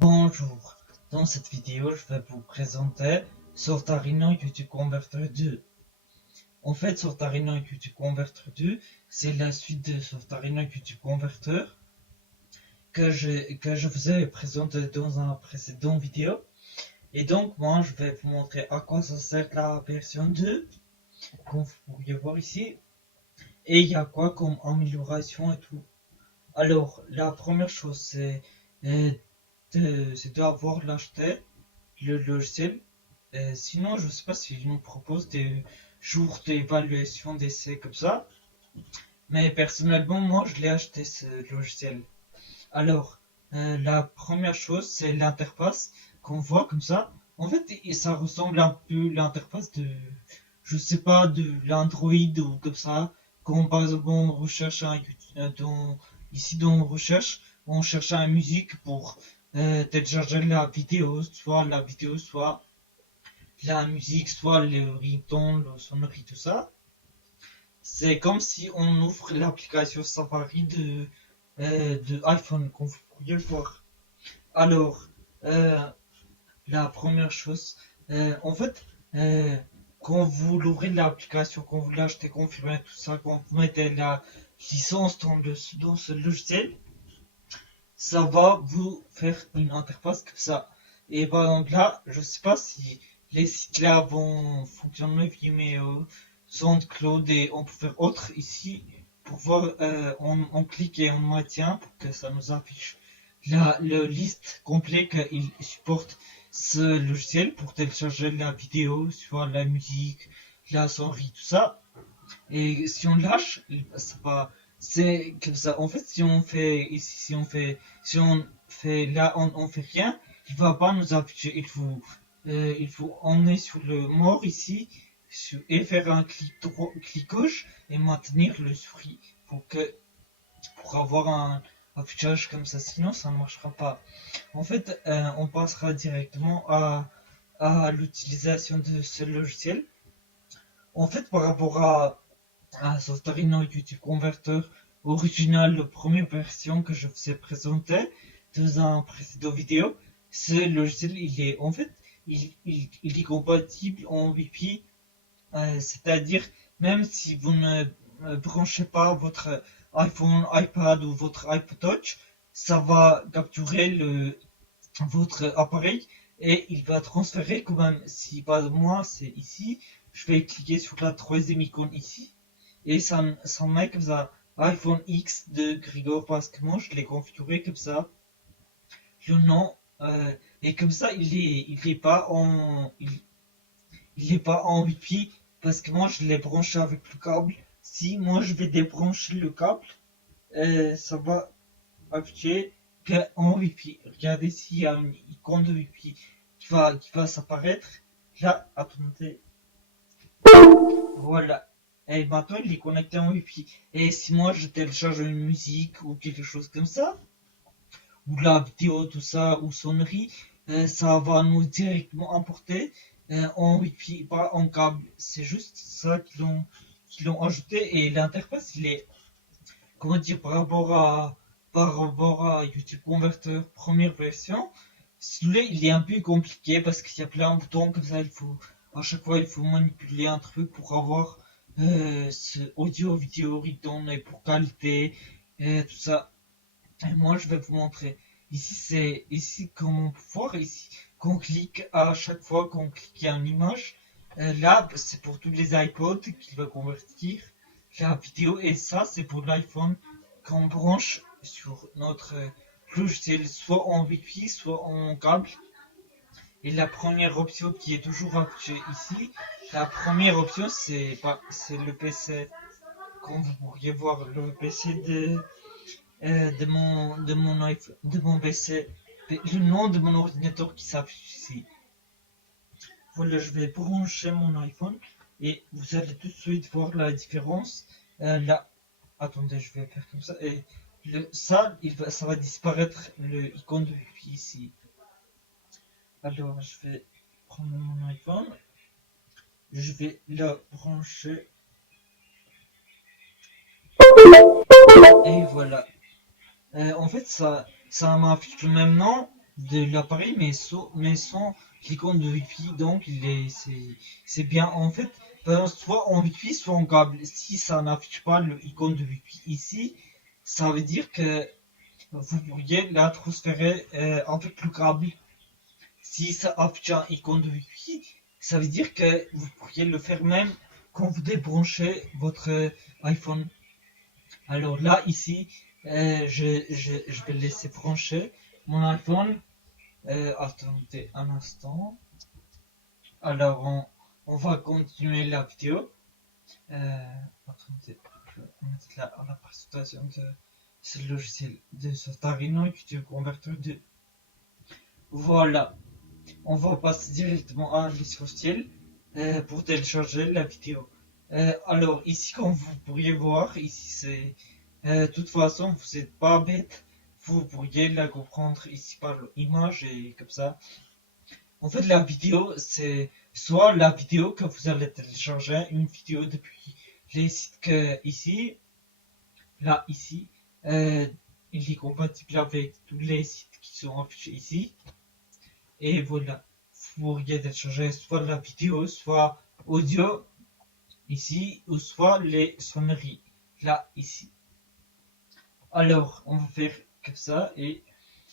Bonjour, dans cette vidéo je vais vous présenter Sortarino YouTube Converter 2. En fait Sortarino YouTube Converter 2 c'est la suite de Sortarino YouTube Converter que je vous ai présenté dans un précédent vidéo. Et donc moi je vais vous montrer à quoi ça sert la version 2, comme vous pourriez voir ici. Et il y a quoi comme amélioration et tout. Alors la première chose euh, c'est d'avoir l'acheter le logiciel. Sinon, je sais pas s'ils nous proposent des jours d'évaluation d'essai comme ça. Mais personnellement, moi, je l'ai acheté ce logiciel. Alors, la première chose, c'est l'interface qu'on voit comme ça. En fait, ça ressemble un peu à l'interface de, je sais pas, de l'Android ou comme ça. Quand par exemple on recherche ici dans recherche, on cherche une musique pour télécharger la vidéo, soit la musique, soit le ringtone, le sonnerie, tout ça. C'est comme si on ouvre l'application Safari de iPhone, comme vous pourriez le voir. Alors, euh, la première chose, en fait, euh, quand vous l'ouvrez l'application, quand vous l'achetez, confirmez tout ça, quand vous mettez la licence dans ce logiciel, ça va vous faire une interface comme ça. Et par exemple là, je sais pas si les sites là vont fonctionner, Vimeo, SoundCloud et on peut faire autre ici pour voir, on clique et on maintient pour que ça nous affiche le liste complet qu'il supporte ce logiciel pour télécharger la vidéo, soit la musique, la sonnerie, tout ça. Et si on lâche, ça va, c'est comme ça. En fait, si on fait ici, si on fait là, on fait rien, il va pas nous afficher. Il faut emmener sur le mort ici, et faire un clic droit, clic gauche et maintenir le souris pour avoir un affichage comme ça. Sinon, ça ne marchera pas. En fait, on passera directement à l'utilisation de ce logiciel. En fait, par rapport à Softarino YouTube Converter original, la première version que je vous ai présentée dans un précédent vidéo, ce logiciel, il est, en fait, il est compatible en Wi-Fi, c'est-à-dire, même si vous ne branchez pas votre iPhone, iPad ou votre iPod Touch, ça va capturer votre appareil et il va transférer quand même. Si par exemple, moi c'est ici, je vais cliquer sur la troisième icône ici et ça met comme ça iPhone X de Grigor parce que moi je l'ai configuré comme ça. Le nom et comme ça il est pas en Wi-Fi parce que moi je l'ai branché avec le câble. Si moi je vais débrancher le câble, ça va afficher qu'en Wi-Fi. Regardez s'il y a une icône de Wi-Fi qui va s'apparaître. Là, attendez. Voilà. Et maintenant, il est connecté en Wi-Fi. Et si moi je télécharge une musique ou quelque chose comme ça, ou la vidéo, tout ça, ou sonnerie, ça va nous directement importer en Wi-Fi, pas en câble. C'est juste ça qu'ils l'ont ajouté. Et l'interface, il est, comment dire, par rapport à YouTube Converter première version, celui-là il est un peu compliqué parce qu'il y a plein de boutons comme ça, à chaque fois il faut manipuler un truc pour avoir ce audio vidéo return et pour qualité et tout ça. Et moi je vais vous montrer. Ici comme on peut voir ici, qu'on clique à chaque fois qu'on clique à une image. Là c'est pour tous les iPods qui va convertir la vidéo et ça c'est pour l'iPhone qu'on branche sur notre logiciel soit en Wi-Fi soit en câble. Et la première option qui est toujours affichée ici, la première option c'est le PC. Comme vous pourriez voir le PC de mon iPhone, de mon PC, le nom de mon ordinateur qui s'affiche ici. Voilà, je vais brancher mon iPhone et vous allez tout de suite voir la différence. Là, attendez, je vais faire comme ça. Et ça va disparaître le icône de Wi-Fi ici. Alors, je vais prendre mon iPhone. Je vais la brancher. Et voilà. En fait, ça m'affiche le même nom, de l'appareil, mais sans l'icône de Wi-Fi. Donc, c'est bien. En fait, soit en Wi-Fi, soit en câble. Si ça n'affiche pas l'icône de Wi-Fi ici, ça veut dire que vous pourriez la transférer avec le câble. Si ça affiche un icône de Wi-Fi, ça veut dire que vous pourriez le faire même quand vous débranchez votre iPhone. Alors là, ici, je vais laisser brancher mon iPhone. Attendez un instant. Alors, on va continuer la vidéo. Attendez, je vais mettre la présentation de ce logiciel de Sotarino YouTube Converter 2. Voilà. On va passer directement à l'essentiel pour télécharger la vidéo. Alors ici, comme vous pourriez voir, ici c'est de toute façon vous n'êtes pas bête, vous pourriez la comprendre ici par l'image et comme ça. En fait, la vidéo c'est soit la vidéo que vous allez télécharger, une vidéo depuis les sites que ici, là ici, il est compatible avec tous les sites qui sont affichés ici. Et voilà, vous pourriez télécharger soit la vidéo, soit audio ici, ou soit les sonneries là ici. Alors, on va faire comme ça. Et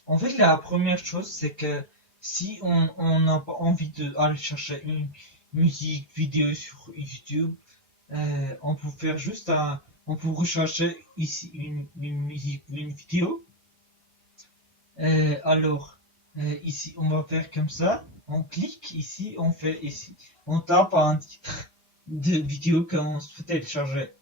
en fait, la première chose, c'est que si on n'a pas envie d'aller chercher une musique vidéo sur YouTube, on peut faire juste on peut rechercher ici une musique ou une vidéo. Alors, ici, on va faire comme ça. On clique ici, on fait ici. On tape un titre de vidéo qu'on souhaite télécharger.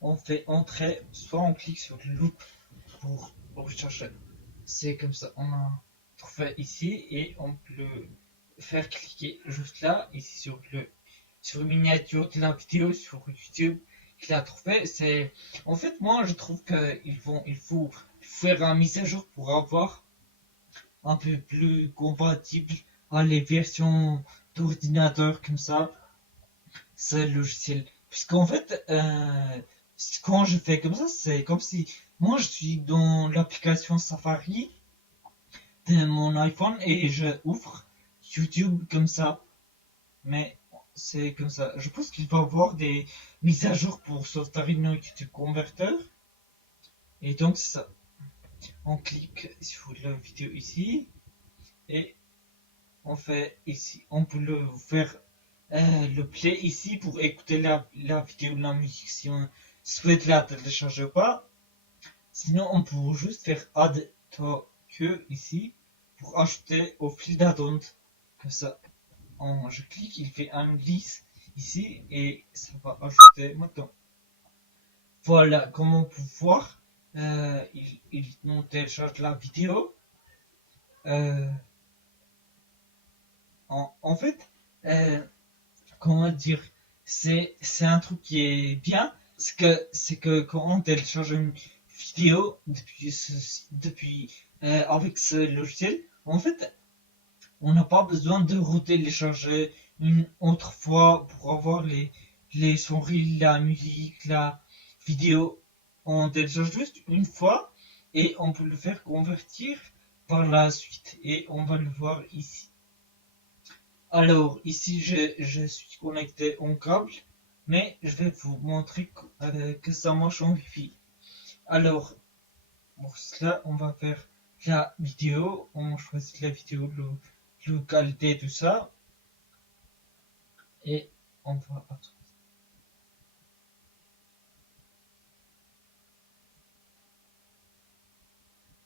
On fait entrer, soit on clique sur le loop pour rechercher. C'est comme ça. On a trouvé ici et on peut le faire cliquer juste là, ici sur une miniature de la vidéo sur YouTube qu'il a trouvé. C'est en fait moi je trouve qu'il faut faire un mise à jour pour avoir un peu plus compatible à les versions d'ordinateur comme ça, ce logiciel. Puisqu'en fait, quand je fais comme ça, c'est comme si moi je suis dans l'application Safari de mon iPhone et je ouvre YouTube comme ça. Mais c'est comme ça. Je pense qu'il va y avoir des mises à jour pour Sotarino YouTube Converter. Et donc c'est ça. On clique sur la vidéo ici et on fait ici. On peut le faire le play ici pour écouter la vidéo de la musique si on souhaite la télécharger ou pas. Sinon on peut juste faire add to queue ici pour ajouter au fil d'attente. Comme ça. Je clique, il fait un liste ici et ça va ajouter maintenant. Voilà, comme on peut voir, il nous télécharge la vidéo. En fait, comment dire, c'est un truc qui est bien, c'est que quand on télécharge une vidéo depuis avec ce logiciel, en fait, on n'a pas besoin de retélécharger une autre fois pour avoir les sonneries, la musique, la vidéo. On télécharge juste une fois et on peut le faire convertir par la suite et on va le voir ici. Alors ici je suis connecté en câble, mais je vais vous montrer que ça marche en Wi-Fi. Alors pour cela on va faire la vidéo, on choisit la vidéo, le qualité, tout ça, et on va attendre.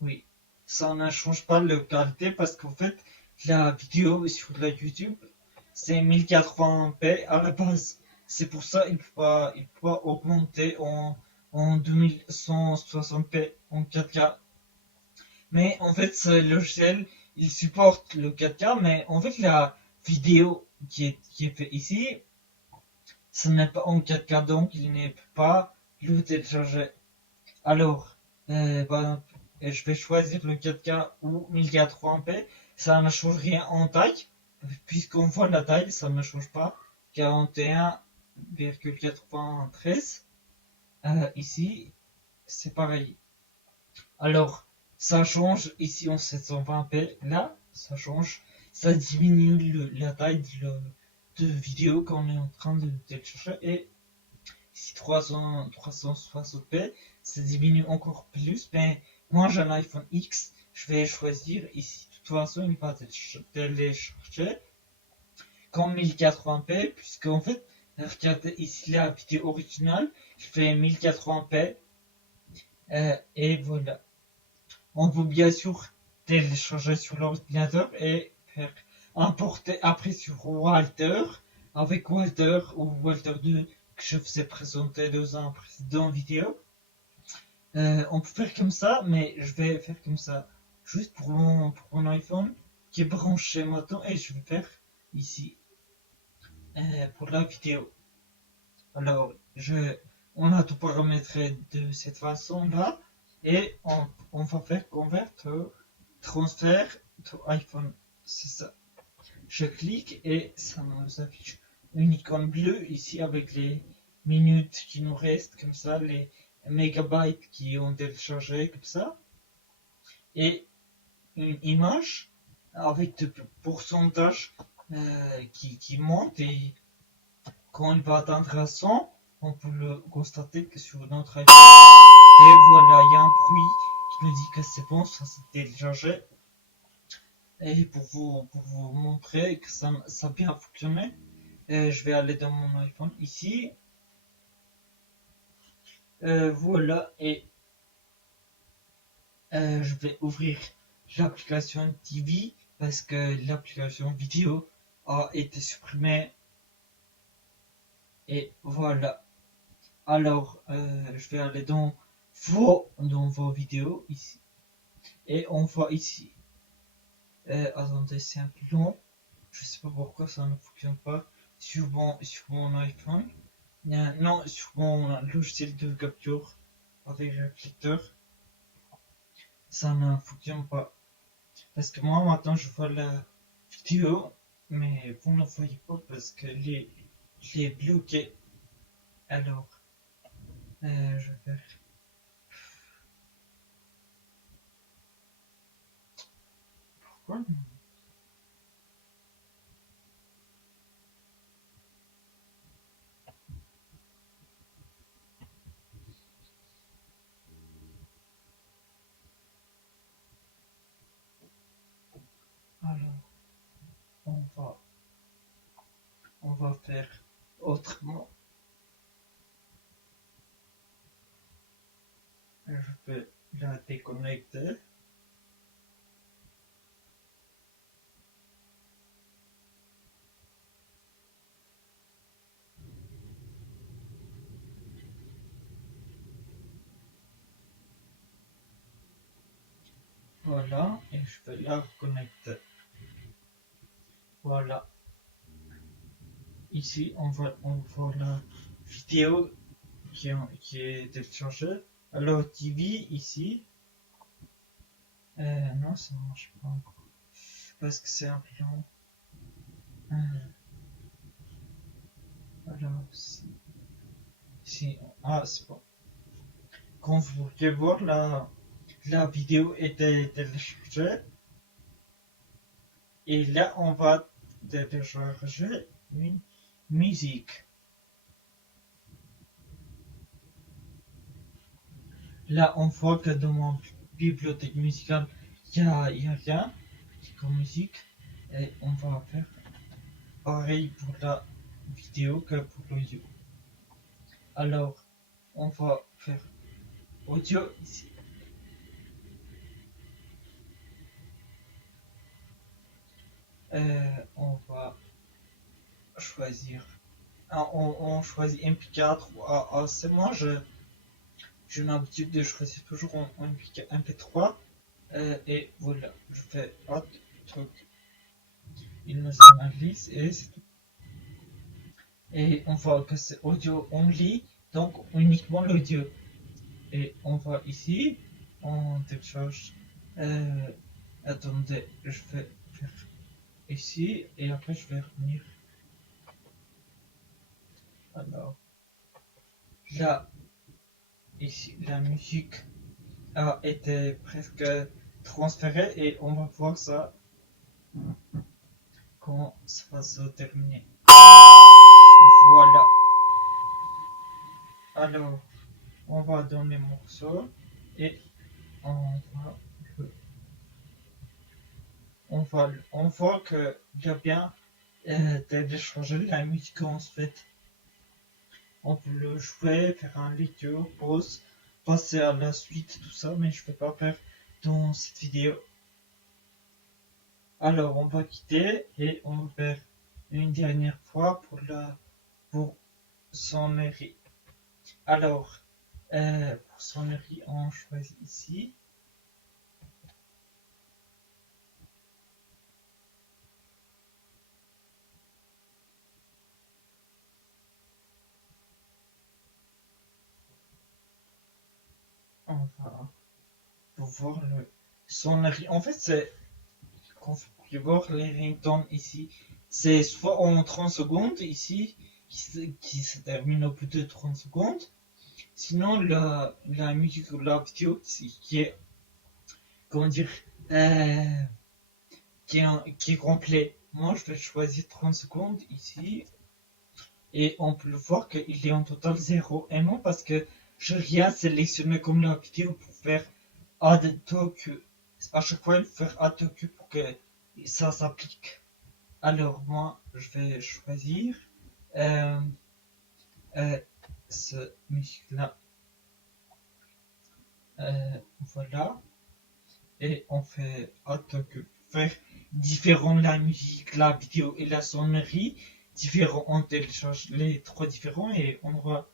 Oui, ça ne change pas la qualité parce qu'en fait la vidéo sur la YouTube c'est 1080p à la base. C'est pour ça il peut pas augmenter en 2160p en 4K. Mais en fait ce logiciel il supporte le 4K, mais en fait la vidéo qui est faite ici, ce n'est pas en 4K, donc il ne peut pas le télécharger. Alors, je vais choisir le 4K ou 1080p. Ça ne change rien en taille, puisqu'on voit la taille, ça ne change pas. 41,93. Ici, c'est pareil. Alors, ça change ici en 720p. Là, ça change. Ça diminue la taille de vidéo qu'on est en train de télécharger. Et ici, 360p, ça diminue encore plus. Mais moi, j'ai un iPhone X. Je vais choisir ici. De toute façon, il va télécharger comme 1080p. Puisqu'en fait, regardez ici la vidéo originale. Je fais 1080p. Et voilà. On peut bien sûr télécharger sur l'ordinateur et faire importer après sur Walter, avec Walter ou Walter 2 que je vous ai présenté dans un précédent vidéo. On peut faire comme ça, mais je vais faire comme ça juste pour mon iPhone qui est branché maintenant et je vais faire ici pour la vidéo. Alors, on a tout paramétré de cette façon-là et on va faire convertir transfert to iPhone. C'est ça. Je clique et ça nous affiche une icône bleue ici avec les minutes qui nous restent comme ça, les mégabytes qui ont téléchargé comme ça et une image avec de pourcentage qui monte et quand il va atteindre à 100, on peut le constater que sur notre iPhone. Et voilà, il y a un bruit qui nous dit que c'est bon, ça s'est téléchargé. Et pour vous montrer que ça a bien fonctionné, je vais aller dans mon iPhone ici. Voilà, et je vais ouvrir l'application TV parce que l'application vidéo a été supprimée. Et voilà. Alors, je vais aller dans vos vidéos ici. Et on voit ici. Attendez, c'est un peu long. Je sais pas pourquoi ça ne fonctionne pas sur mon iPhone. Non, sur mon logiciel de capture avec le lecteur. Ça ne fonctionne pas. Parce que moi maintenant je vois la vidéo, mais vous ne voyez pas parce que je l'ai bloqué. Alors, je vais faire. Pourquoi? Alors, on va, on va faire autrement. Je peux la déconnecter. Voilà, et je vais la reconnecter. Voilà. Ici, on voit la vidéo qui est téléchargée. Alors, TV ici. Non, ça ne marche pas encore. Parce que c'est un plan. Alors, ah, c'est bon. Quand vous pouvez voir, la vidéo était téléchargée. Et là, on va télécharger une musique. Là, on voit que dans mon bibliothèque musicale, il y a rien comme musique. Et on va faire pareil pour la vidéo que pour l'audio. Alors, on va faire audio ici. On va choisir. On choisit MP4 ou AAC. Moi, j'ai l'habitude de choisir toujours en MP3. Et voilà, je fais hot truc. Il nous analyse et c'est tout. Et on voit que c'est audio only, donc uniquement l'audio. Et on va ici, on télécharge. Attendez, je vais faire ici et après je vais revenir. Alors, là, ici la musique a été presque transférée et on va voir ça quand ça va se terminer. Voilà. Alors, on va dans les morceaux et on voit que il y a bien téléchargé la musique ensuite. On peut le jouer, faire un lecture, pause, passer à la suite, tout ça, mais je vais pas faire dans cette vidéo. Alors, on va quitter et on va faire une dernière fois pour sonnerie. Alors, pour sonnerie, on choisit ici. On va voir le sonnerie. En fait, c'est qu'on peut voir les ringtones ici. C'est soit en 30 secondes ici, qui se termine au bout de 30 secondes. Sinon, la musique ou la vidéo qui est, comment dire, euh, qui est complet. Moi, je vais choisir 30 secondes ici. Et on peut voir qu'il est en total 0 aimant parce que je n'ai rien sélectionné comme la vidéo pour faire add to queue. À chaque fois, il faut faire add to queue pour que ça s'applique. Alors, moi, je vais choisir euh, ce musique-là. Voilà. Et on fait add to queue pour faire différent la musique, la vidéo et la sonnerie. Différents, on télécharge les trois différents et on va.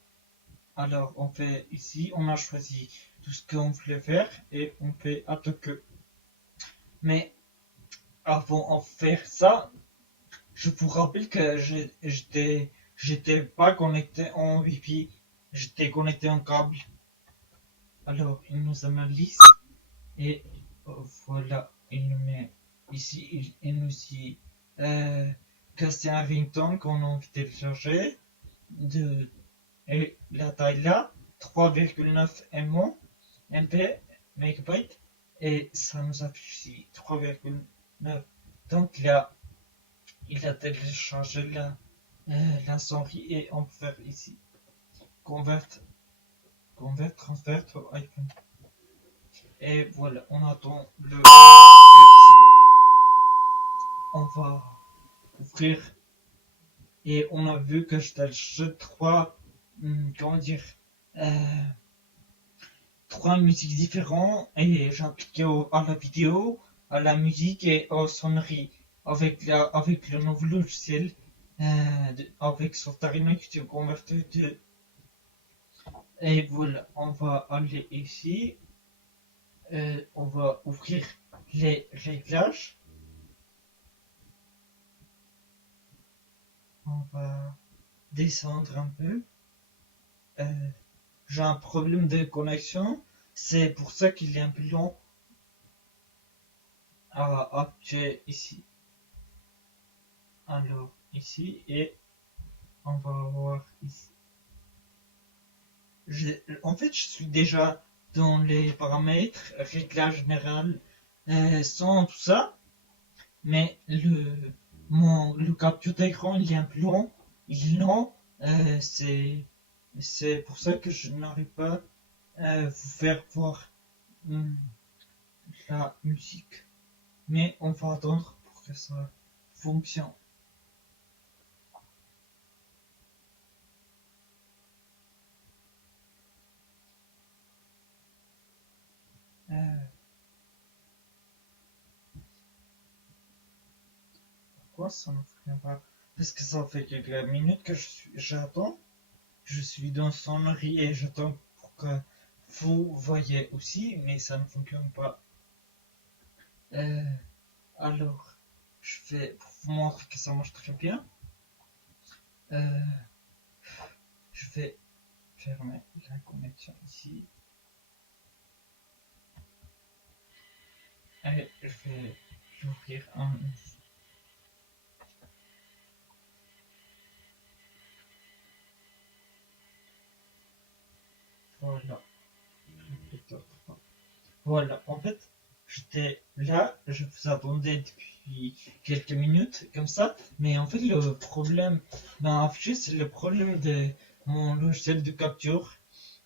Alors, on fait ici, on a choisi tout ce qu'on voulait faire et on fait attaque. Mais avant de faire ça, je vous rappelle que j'étais pas connecté en Wi-Fi, j'étais connecté en câble. Alors, il nous analyse et voilà, il nous met ici, il nous dit que c'est un ringtone qu'on a envie de télécharger de et la taille là, 3,9 MP, megabytes, et ça nous affiche ici 3,9. Donc là, il a téléchargé la sonnerie et on peut faire ici convert, transfert to iPhone. Et voilà, on attend le. On va ouvrir et on a vu que je télécharge comment dire, trois musiques différentes et j'ai appliqué à la vidéo, à la musique et aux sonneries avec le nouveau logiciel avec Software qui converti de. Et voilà, on va aller ici, on va ouvrir les réglages, on va descendre un peu. J'ai un problème de connexion, c'est pour ça qu'il est un peu long à appuyer ici. Alors ici et on va voir ici. En fait, je suis déjà dans les paramètres, réglage général, sans tout ça, mais le capture d'écran il est un peu long, il est lent, c'est pour ça que je n'arrive pas à vous faire voir la musique. Mais on va attendre pour que ça fonctionne. Pourquoi ça ne fonctionne pas? Parce que ça fait quelques minutes que j'attends. Je suis dans sonnerie et j'attends pour que vous voyez aussi, mais ça ne fonctionne pas. Alors, je vais pour vous montrer que ça marche très bien. Je vais fermer la connexion ici. Et je vais l'ouvrir en. Voilà. Voilà, en fait, j'étais là, je vous attendais depuis quelques minutes, comme ça, mais en fait, le problème m'a affiché, c'est le problème de mon logiciel de capture,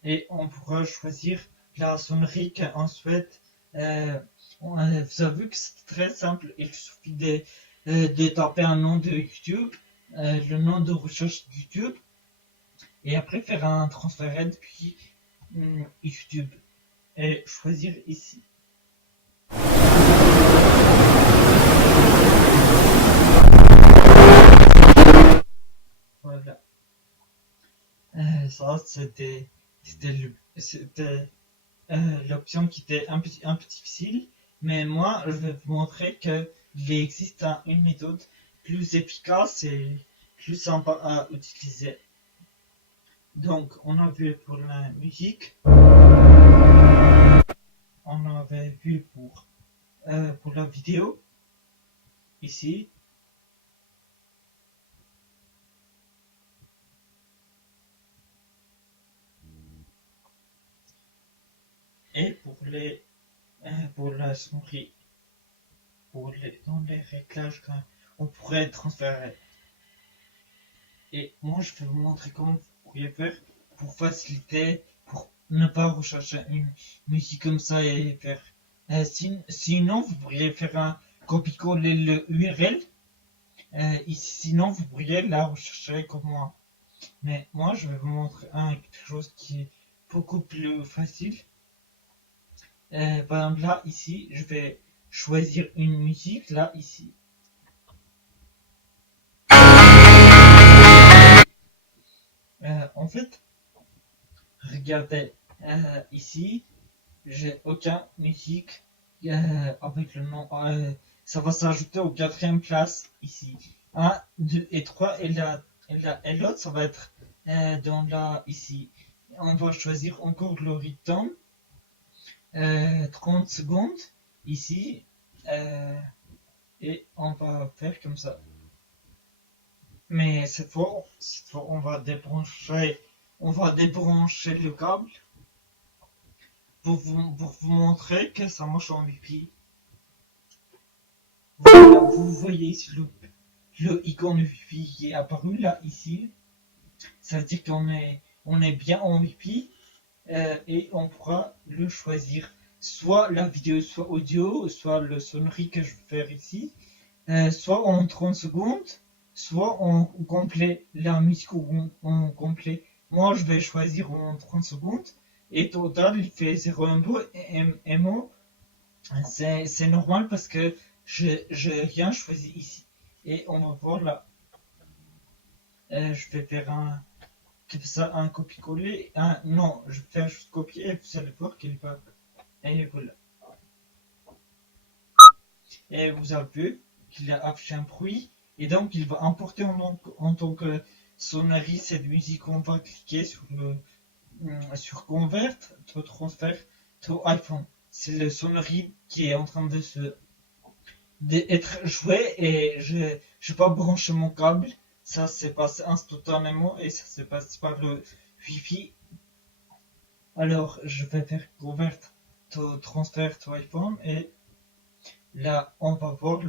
et on pourra choisir la sonnerie qu'on souhaite. Vous avez vu que c'est très simple, il suffit de taper un nom de YouTube, le nom de recherche de YouTube, et après faire un transfert depuis YouTube, et choisir ici. Voilà. Ça, c'était l'option qui était un peu difficile, mais moi, je vais vous montrer qu'il existe une méthode plus efficace et plus sympa à utiliser. Donc, on a vu pour la musique, on avait vu pour la vidéo, ici, et pour la sonnerie, dans les réglages, on pourrait transférer. Et moi, je vais vous montrer comment vous pourriez faire pour faciliter, pour ne pas rechercher une musique comme ça et faire. Sinon, vous pourriez faire un copier-coller le URL. Ici, sinon, vous pourriez la rechercher comme moi. Mais moi, je vais vous montrer quelque chose qui est beaucoup plus facile. Par exemple, là, ici, je vais choisir une musique, là, ici. En fait, regardez, ici, j'ai aucun musique avec le nom. Ça va s'ajouter au quatrième place ici. 1, 2 et 3 et l'autre ça va être dans la ici. On va choisir encore le rythme. 30 secondes ici. Et on va faire comme ça. Mais cette fois on va débrancher le câble pour vous montrer que ça marche en Wi-Fi. Voilà, vous voyez ici le icône Wi-Fi qui est apparu là, ici. Ça veut dire qu'on est bien en Wi-Fi et on pourra le choisir. Soit la vidéo, soit audio, soit le sonnerie que je vais faire ici. Soit en 30 secondes, soit en complet, la musique en complet. Moi, je vais choisir en 30 secondes. Et total, il fait 0 MO. C'est normal parce que j'ai rien choisi ici. Et on va voir là. Je vais faire un copier-coller. Non, je vais faire juste copier et vous allez voir qu'il va. Et voilà. Et vous avez vu qu'il a affiché un bruit. Et donc il va importer en tant que sonnerie cette musique. On va cliquer sur Convert, to transfert, to iPhone. C'est la sonnerie qui est en train d'être jouée et je n'ai pas branché mon câble. Ça s'est passé instantanément et ça s'est passé par le Wi-Fi. Alors je vais faire Convert, to transfert, to iPhone et là on va voir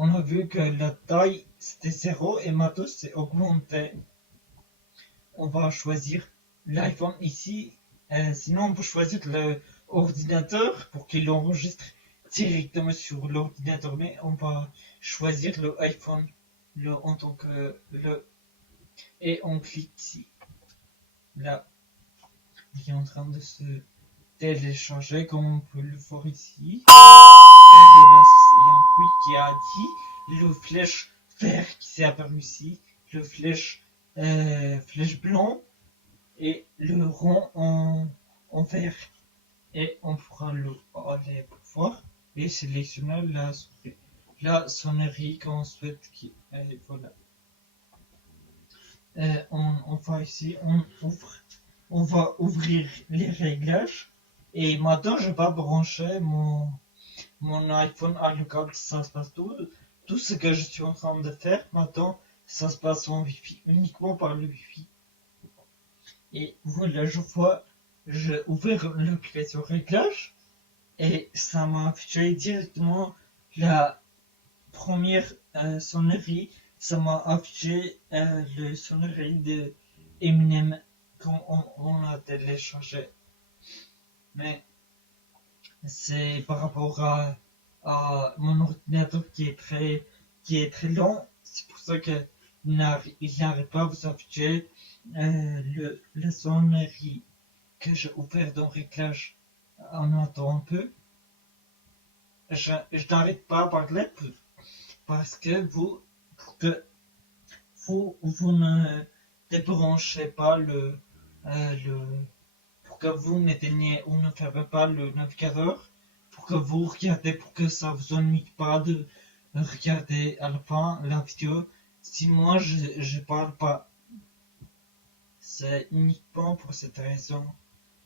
on a vu que la taille c'était 0 et maintenant c'est augmenté. On va choisir l'iPhone ici. Sinon on peut choisir l'ordinateur pour qu'il enregistre directement sur l'ordinateur, mais on va choisir le iPhone en tant que et on clique ici. Là, il est en train de se télécharger comme on peut le voir ici. Et là, il y a un bruit qui a dit le flèche vert qui s'est apparu ici, le flèche blanc et le rond en vert. Et on pourra aller voir et sélectionner la sonnerie qu'on souhaite. Et voilà. On va ici, on va ouvrir les réglages. Et maintenant, je vais pas brancher mon iPhone à le câble. Ça se passe tout ce que je suis en train de faire. Maintenant, ça se passe en Wi-Fi, uniquement par le Wi-Fi. Et voilà, j'ai ouvert l'application réglage. et ça m'a affiché directement la première sonnerie. Ça m'a affiché le sonnerie de Eminem quand on a téléchargé. Mais c'est par rapport à mon ordinateur qui est très lent. C'est pour ça que il n'arrive pas à vous afficher la sonnerie que j'ai ouvert dans Réglage. On entend un peu. Je n'arrête pas à parler parce que pour que vous ne débranchez pas pour que vous n'éteignez ou ne fermez pas le navigateur, pour que vous regardez, pour que ça vous ennuie pas de regarder à la fin la vidéo. Si moi je parle pas, c'est uniquement pour cette raison.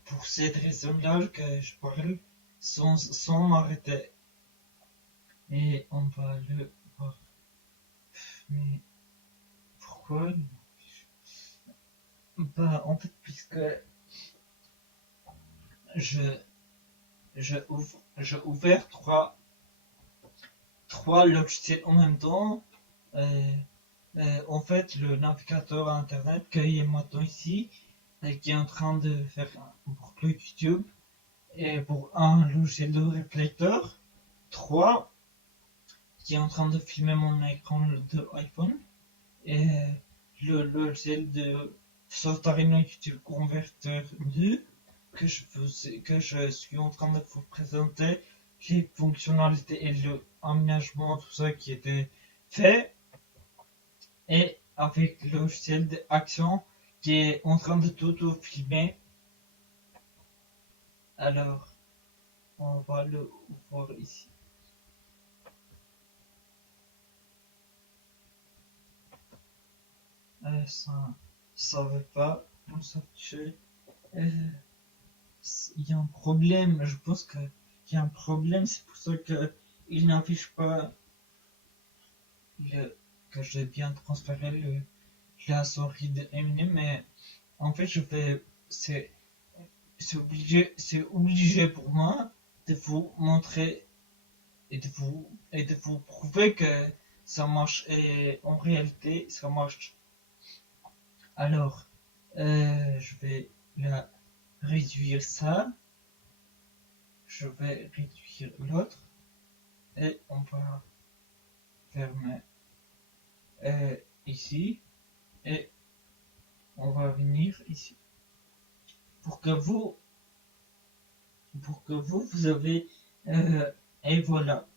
Pour cette raison-là que je parle sans m'arrêter. Et on va le voir. Mais pourquoi? Bah, en fait, puisque je, j'ai ouvert trois logiciels en même temps. En fait, le navigateur internet qui est maintenant ici, et qui est en train de faire pour le YouTube, et pour un logiciel de réflecteur, 3 qui est en train de filmer mon écran de iPhone, et le logiciel de Sotarino YouTube Converter 2, que je suis en train de vous présenter les fonctionnalités et l'aménagement, tout ça qui était fait, et avec le logiciel d'Action qui est en train de tout filmer. Alors, on va le voir ici. Ça veut pas s'afficher. Il y a un problème, je pense qu'il y a un problème, c'est pour ça que il n'affiche pas que j'ai bien transféré la souris de Eminem, mais en fait c'est obligé pour moi de vous montrer et de vous prouver que ça marche, et en réalité ça marche. Alors, je vais la réduire ça, je vais réduire l'autre, et on va fermer ici, et on va venir ici pour que vous avez et voilà.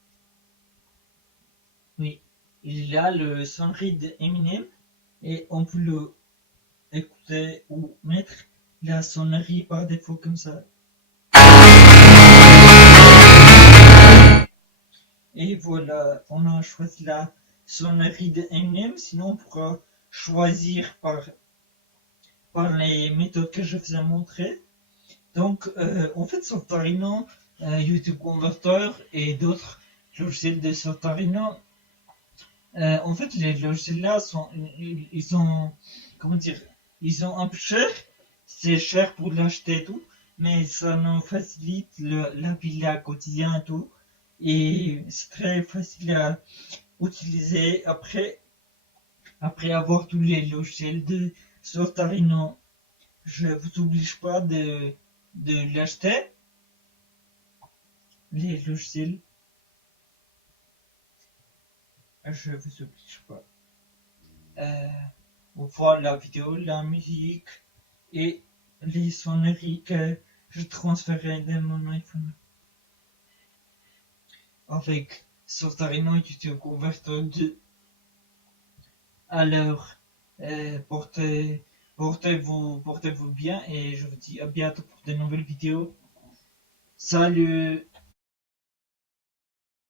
Oui, il y a le sonnerie de Eminem, et on peut le écouter ou mettre la sonnerie par défaut comme ça. Et voilà, on a choisi la sonnerie de Eminem. Sinon, on pourra choisir par les méthodes que je vous ai montrées. Donc, en fait, Sotarino, YouTube Converter et d'autres logiciels de Sotarino, en fait, les logiciels là ils ont, comment dire, ils ont un peu cher. C'est cher pour l'acheter et tout, mais ça nous facilite la vie à quotidien et tout. Et c'est très facile à utiliser après avoir tous les logiciels de Sotarino. Je vous oblige pas de l'acheter, les logiciels. Je vous oblige pas. Vous voir la vidéo, la musique et les sonneries que je transférais de mon iPhone. Avec Sotarino YouTube Converter 2. Alors, portez-vous bien, et je vous dis à bientôt pour de nouvelles vidéos. Salut!